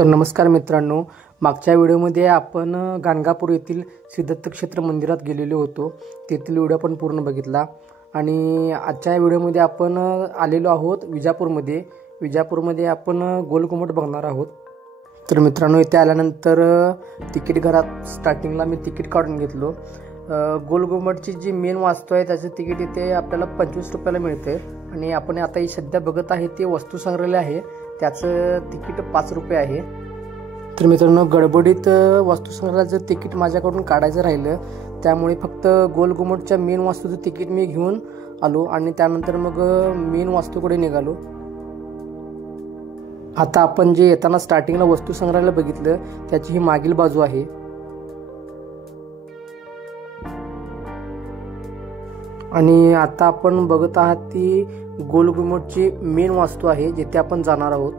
तर नमस्कार मित्रांनो, मागच्या व्हिडिओमध्ये आपण गाणगापूर येथील सिद्धदत्त क्षेत्र मंदिरात गेलेलो होतो. तेथील व्हिडिओ आपण पूर्ण बघितला आणि आजच्या व्हिडिओमध्ये आपण आलेलो आहोत विजापूरमध्ये आपण गोलघुमट बघणार आहोत. तर मित्रांनो, इथे आल्यानंतर तिकीट घरात स्टार्टिंगला मी तिकीट काढून घेतलो. गोलघुमटची जी मेन वास्तू आहे त्याचं तिकीट इथे आपल्याला 25 रुपयाला मिळते आणि आपण आता सध्या बघत आहे ते वस्तू संग्रहालय आहे, त्याचं तिकीट 5 रुपये आहे. तर मित्रांनो, गडबडीत वस्तू संग्रहालयाचं तिकीट माझ्याकडून काढायचं राहिलं, त्यामुळे फक्त गोलघुमटच्या मेन वास्तूचं तिकीट मी घेऊन आलो आणि त्यानंतर मग मेन वास्तूकडे निघालो. आता आपण जे येताना स्टार्टिंगला वस्तू संग्रहालय बघितलं त्याची ही मागील बाजू आहे. आणि आता आपण बघत आहात ती गोलघुमटची मेन वास्तू आहे जिथे आपण जाणार आहोत.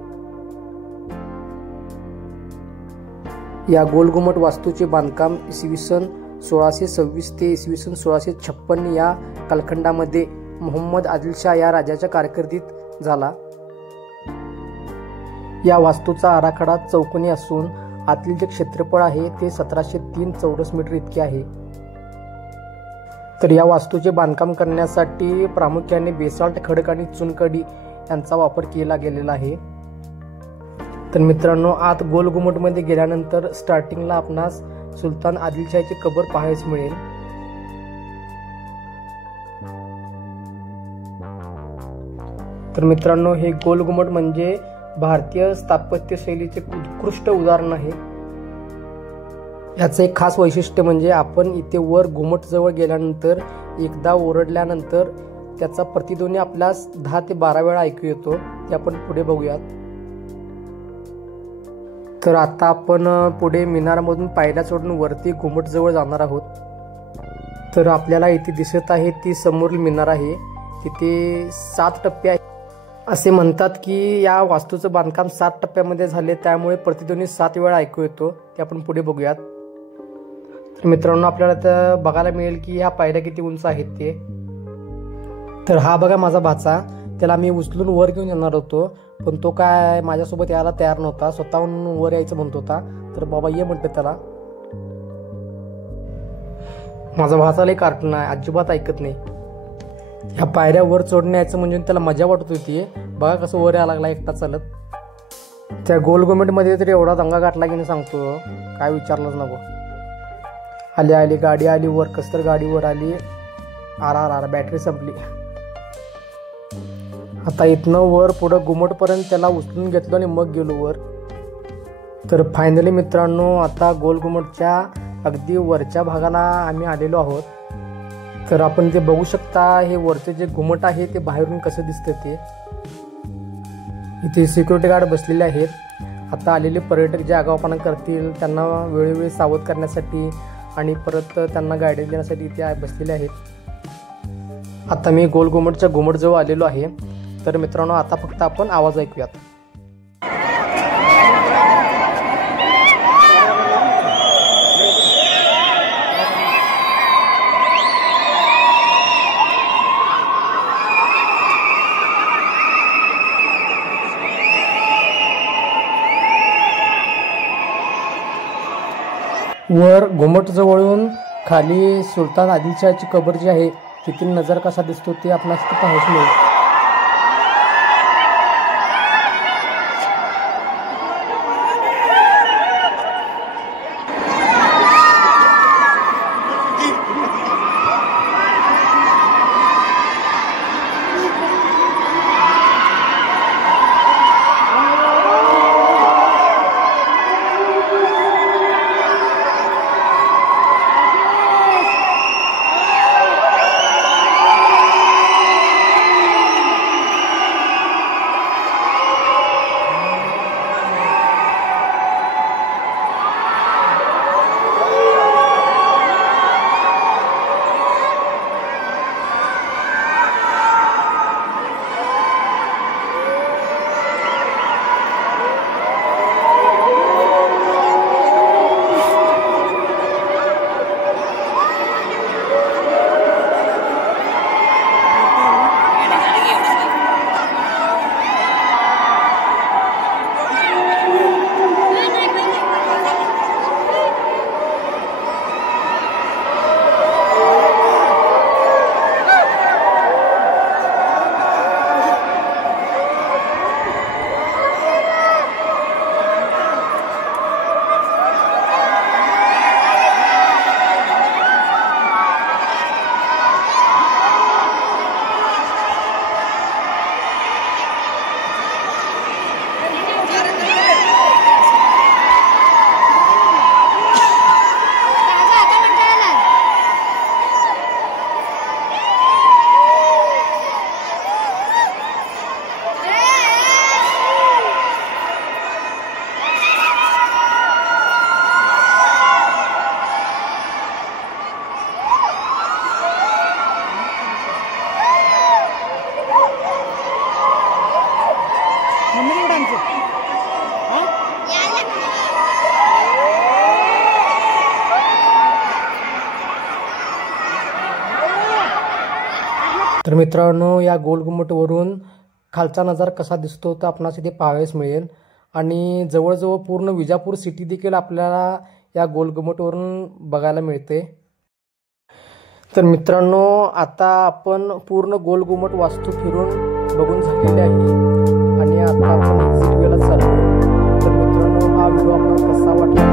या गोलघुमट वास्तूचे बांधकाम इसवी सन 1626 ते इसवी सन 1656 या कालखंडामध्ये मोहम्मद आदिलशाह या राजाच्या कारकिर्दीत झाला. या वास्तूचा आराखडा चौकोनी असून आतील जे क्षेत्रफळ आहे ते 1703 चौरस मीटर इतके आहे. तर या वास्तूचे बांधकाम करण्यासाठी प्रामुख्याने बेसाल्ट खडक आणि चुनखडी यांचा वापर केला गेलेला आहे. तर मित्रांनो, आत गोलघुमटमध्ये गेल्यानंतर स्टार्टिंगला आपणास सुलतान आदिलशाहीची कबर पाहायला मिळेल. तर मित्रांनो, हे गोलघुमट म्हणजे भारतीय स्थापत्य शैलीचे उत्कृष्ट उदाहरण आहे. याचं एक खास वैशिष्ट्य म्हणजे आपण इथे वर घुमट जवळ गेल्यानंतर एकदा ओरडल्यानंतर त्याचा प्रतिध्वनी आपल्यास 10 ते 12 वेळा ऐकू येतो. ते आपण पुढे बघूयात. तर आता आपण पुढे मिनारमधून पायऱ्या चढून वरती घुमट जवळ जाणार आहोत. तर आपल्याला इथे दिसत आहे ती समोरील मिनार आहे, तिथे 7 टप्पे आहेत. असे म्हणतात की या वास्तूचं बांधकाम 7 टप्प्यामध्ये झाले, त्यामुळे प्रतिध्वनी 7 वेळा ऐकू येतो. ते आपण पुढे बघूयात. तर मित्रांनो, आपल्याला तर बघायला मिळेल की ह्या पायऱ्या किती उंच आहेत ते. तर हा बघा माझा भाचा, त्याला मी उचलून वर घेऊन येणार होतो, पण तो काय माझ्यासोबत यायला तयार नव्हता, स्वतःहून वर यायचं म्हणत होता. तर बाबा ये म्हणते त्याला. माझा भाचा लय कार्टून आहे, अजिबात ऐकत नाही. ह्या पायऱ्या वर चढण्याचं म्हणजे त्याला मजा वाटत होती. बघा कसं वर यायला लागला एकटा चालत. त्या गोलघुमटमध्ये तर एवढा दंगा गाठला की नाही सांगतो, काय विचारलंच नको. आली गाडी आली वर, कस तर गाडी वर आली. आर बॅटरी संपली. आता इथनं वर पुढं घुमटपर्यंत त्याला उचलून घेतलं आणि मग गेलो वर. तर फायनली मित्रांनो, आता गोलघुमटच्या अगदी वरच्या भागाला आम्ही आलेलो आहोत. तर आपण जे बघू शकता, हे वरचे जे घुमट आहे ते बाहेरून कसं दिसतं ते. इथे सिक्युरिटी गार्ड बसलेले आहेत. आता आलेले पर्यटक जे आगाऊपणा करतील त्यांना वेळोवेळी सावध करण्यासाठी आणि परत त्यांना गायडन्स देण्यासाठी इथे बसलेले आहेत. आता मी गोलघुमटच्या घुमटजवळ आलेलो आहे. तर मित्रांनो, आता फक्त आपण आवाज ऐकूयात. वर घुमट जवळून खाली सुलतान आदिलशाहची कबर जी आहे तिथील नजारा कसा दिसतो ते आपल्याला पाहायला मिळेल. तर मित्रांनो, या गोलघुमटवरून खालचा नजारा कसा दिसतो तर आपणास इथे पाहावयास मिळेल आणि जवळजवळ पूर्ण विजापूर सिटी देखील आपल्याला या गोलघुमटवरून बघायला मिळते। तर मित्रांनो, आता आपण पूर्ण गोलघुमट वास्तू फिरून बघून झालेले आहे आणि आता आपण एक्झिट वेला चाललो। तर मित्रांनो, हा व्हिडिओ आपल्याला कसा वाटला